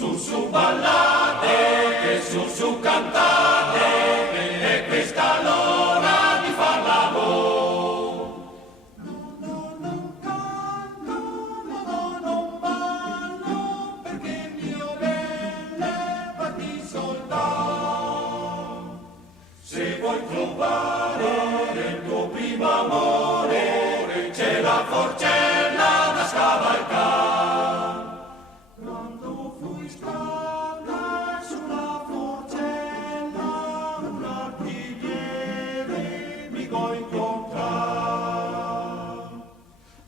Su ballate, che su cantate, e questa l'ora di far l'amore. No, non canto, non ballo, perché mio belle fatti soltanto. Se vuoi trovare il tuo primo amore, c'è la forcella da scavalcare.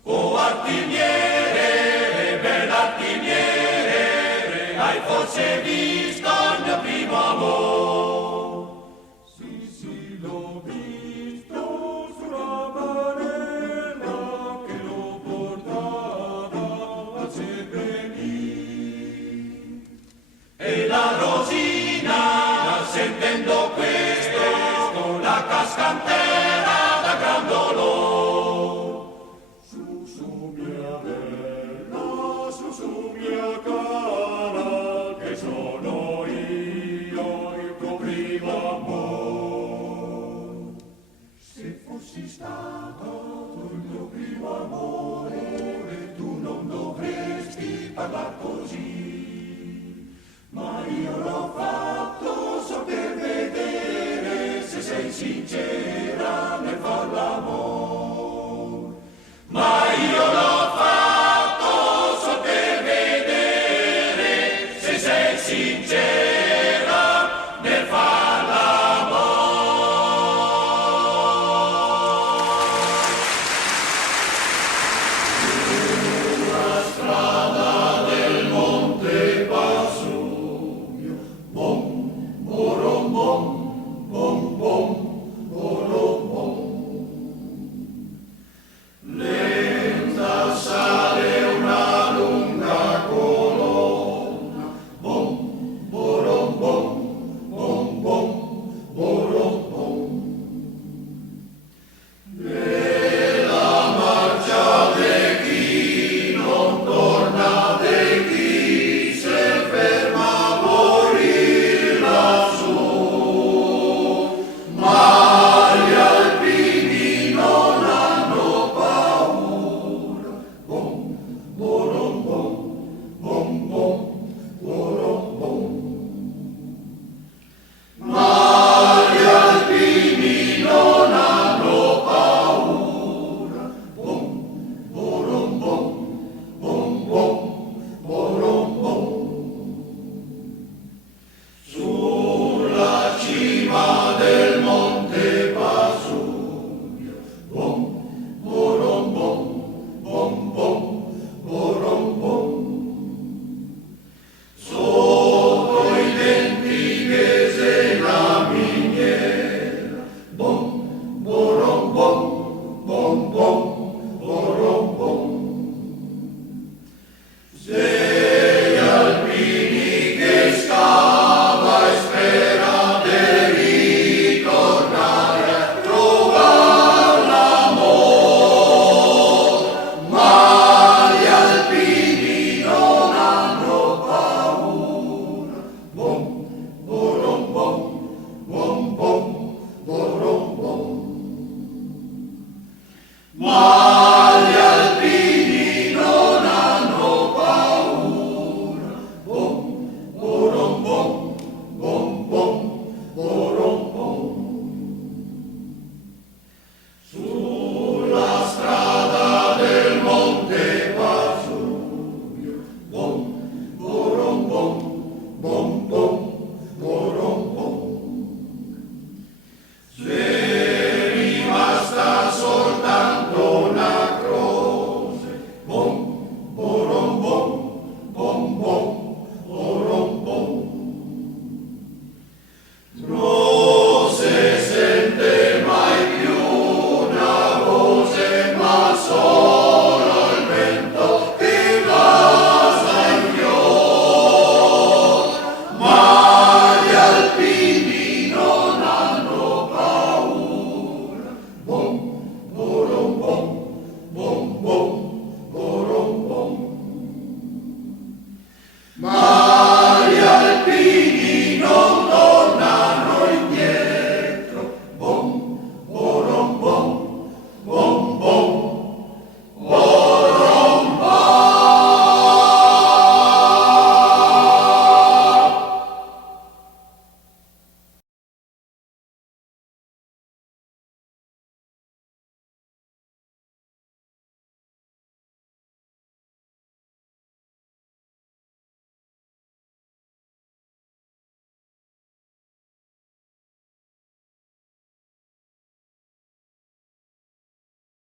Oh artigliere, bell'artigliere, hai forse visto il mio primo amore? Sì, l'ho visto sulla barella che lo portava a seppellire. E la Rosina, sentendo questo, la cascantera da gran dolore. Su mia cara, che sono io il tuo primo amore. Se fossi stato il tuo primo amore, tu non dovresti parlare